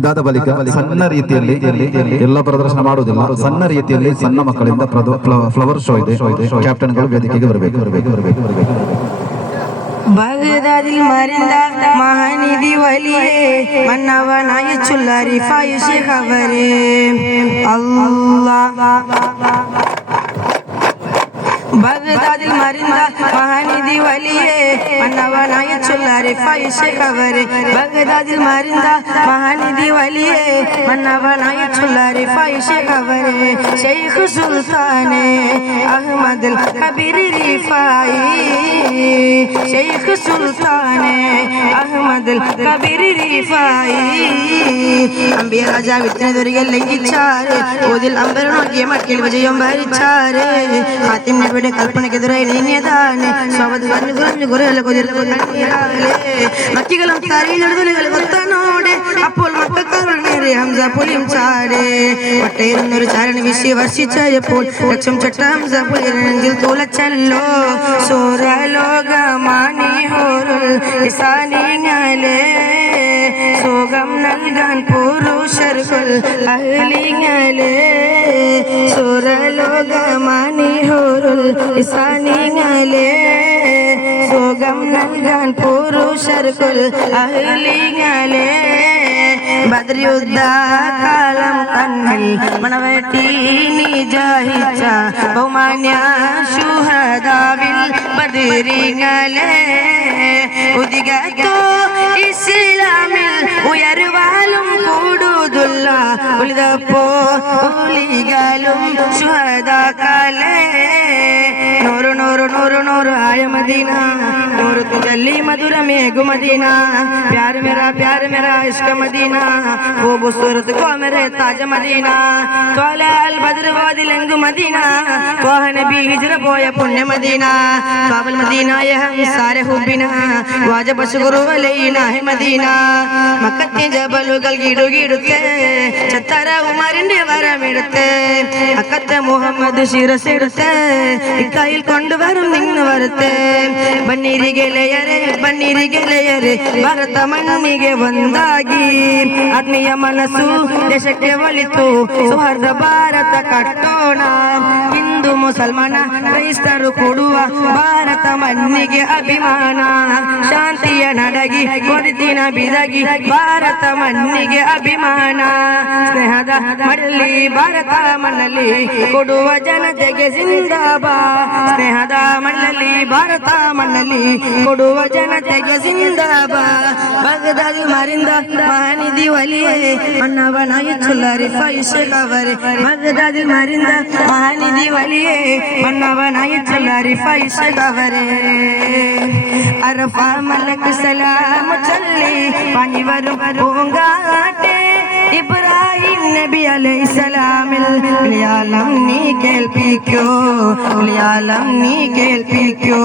ಇದಾದ ಬಳಿಕ ಸಣ್ಣ ರೀತಿಯಲ್ಲಿ ಎಲ್ಲ ಪ್ರದರ್ಶನ ಮಾಡುವುದಿಲ್ಲ, ಸಣ್ಣ ರೀತಿಯಲ್ಲಿ ಸಣ್ಣ ಮಕ್ಕಳಿಂದ ಫ್ಲವರ್ ಶೋ ಇದೆ. ಕ್ಯಾಪ್ಟನ್ಗಳು ವೇದಿಕೆಗೆ ಬರಬೇಕು. ബഗ്ദാദിൽ മരിന്ത മഹാനിധി വലിയേ മന്നവനായ ചുല്ലാരി ഫായിഷ് ഖബറേ അല്ലാഹ്. ബഗ്ദാദിൽ മരിന്ത മഹാനിധി വലിയേ മന്നവനായ ചുല്ലാരി ഫായിഷ് ഖബറേ. ബഗ്ദാദിൽ മരിന്ത മഹാനിധി വലിയേ മന്നവനായ ചുല്ലാരി ഫായിഷ് ഖബറേ. ശൈഖ് സുൽത്താനെ അഹ്മദുൽ കബീർ റിഫായി. ശൈഖ് സുൽത്താനെ അഹ്മദുൽ കബീർ റിഫായി. അമ്പിയ രാജാവിത്തിനെതിരെ ലംഘിച്ചാറ്, ഓതിൽ അമ്പർ നോക്കിയ മട്ടിൽ വിജയം ഭരിച്ചാറ്. ഹാത്തിം നബിയുടെ കൽപ്പനക്കെതിരായി നീങ്ങിയതാണ്. സ്വബത് പറഞ്ഞു കുറഞ്ഞു കുറയല്ല കുതിർത്ത് മക്കികളും തലയിലെടുതുകൾ കൊത്തനോടെ. അപ്പോൾ മക്കൾക്കാരുടെ ഹംസ പുലിയും ചാടേ. ഒട്ടേറുന്നൊരു ചാരണ വിശി വർഷിച്ചപ്പോൾ ലക്ഷം ചട്ട ഹംസ പുലിയിൽ തുളച്ചല്ലോ. സൂരലോകമാനി ഹോറുൽ ഇസാനിങ്ങളെ സുഖം നൽകാൻ പുരുഷർക്കുൽ അഹ്ലിങ്ങളെ. സുരലോകമാനി ഹോറുൽ ഇസാനിങ്ങളെ സുഖം നൽകാൻ പുരുഷർക്കുൽ അഹ്ലിങ്ങളെ. ബദ്രയുദ്ധ കാലം കണ്ണിൽ മണവെട്ടി നിജാഹിച്ച ബഹുമാന്യ ശുഹദാവിൽ ബദ്രിങ്ങളെ. ഉദികത്തോ ഇസ്ലാമിൽ ഉയർവാലും കൂടുതുള്ള ഉലിതപ്പോ ഉലികളും ശുഹദാക്കളെ. നൂറ് നൂറ് നൂറ് നൂറ് ആയ മദീന, നൂറ് തുജല്ലി മധുര മേഘു മദീന. പ്യാർ मेरा इश्क मदीना, वो बसूरत को मेरे ताज मदीना. त्वलाल बद्र वादी लंगु मदीना, त्वह नबी हिजर बोया पुण्य मदीना. काबल मदीना ये हम सारे हुबिना, वाजब शुक्र अलैना है मदीना. മക്കത്തെ ജബലുകൾ ഗിടുഗിടുത്തെ ചത്തര ഉമറിന്റെ വരമെടുത്ത് അക്കത്തെ മുഹമ്മദ് ശിരസെടുത്ത് ഇക്കയിൽ കൊണ്ടുവരും നിന്ന് വരത്ത്. ബണ്ണിരികെലയരെ ಭರತ ಮಣ್ಣಿಗೆ ಒಂದಾಗಿ ಆತ್ಮೀಯ ಮನಸ್ಸು ದೇಶಕ್ಕೆ ಒಲಿತು ಸೌಹಾರ್ದ ಭಾರತ ಕಟ್ಟೋಣ. ಹಿಂದೂ ಮುಸಲ್ಮಾನ ಕ್ರೈಸ್ತರು ಕೊಡುವ ಭಾರತ ಮಣ್ಣಿಗೆ ಅಭಿಮಾನ. ಶಾಂತಿಯ ನಡಗಿ ಕೊರಿತಿನ ಬಿದಗಿ ಭಾರತ ಮಣ್ಣಿಗೆ ಅಭಿಮಾನ. ಸ್ನೇಹದ ಮಡಲಿ ಭಾರತ ಮಣ್ಣಲ್ಲಿ ಕೊಡುವ ಜನತೆಗೆ ಜಿಂದಾಬಾದ್. ಸ್ನೇಹದ ಮಣ್ಣಲ್ಲಿ ಭಾರತ ಮಣ್ಣಲ್ಲಿ ಕೊಡುವ ಜನತೆಗೆ ಜಿಂದಾಬಾದ್. ബഗ്ദാദിൽ മരിന്ത മഹാനിധി വലിയേ മന്നവനായ ചുല്ലാരി ഫായിഷ് ഖബറേ. ബഗ്ദാദിൽ മരിന്ത മഹാനിധി വലിയേ മന്നവനായ ചുല്ലാരി ഫായിഷ് ഖബറേ. അറഫ മലക് സലാം ചൊല്ലി പാഞ്ഞി വരും പൂങ്കാറ്റേ. ഇബ്രാഹിം നബി അലൈഹിസ്സലാമിൽ ഉലിയാലം നീ കേൾപ്പിക്കോ, ഉലിയാലം നീ കേൾപ്പിക്കോ.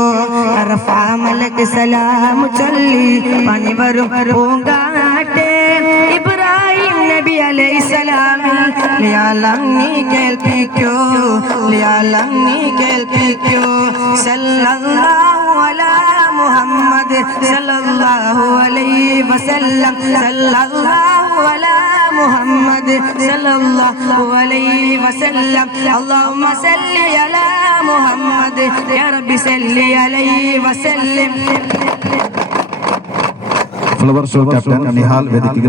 അറഫ മലക് സലാം ചൊല്ലി പാഞ്ഞി വരും പൂങ്കാറ്റേ. ഇബ്രാഹിം നബി അലൈഹിസ്സലാമിൽ ഉലിയാലം നീ കേൾപ്പിക്കോ, ഉലിയാലം നീ കേൾപ്പിക്കോ. സല്ലല്ലാഹു അലാ മുഹമ്മദ് സല്ലല്ലാഹു അലൈഹി വസല്ലം. സല്ലല്ലാഹു അലാ മുഹമ്മദ് സല്ലല്ലാഹു അലൈഹി വസല്ലം. അല്ലാഹുമ്മ സല്ലി അലാ മുഹമ്മദ് യാ റബ്ബി സല്ലി അലൈഹി വസല്ലം. Flower show captain Nihal വേദിക്ക്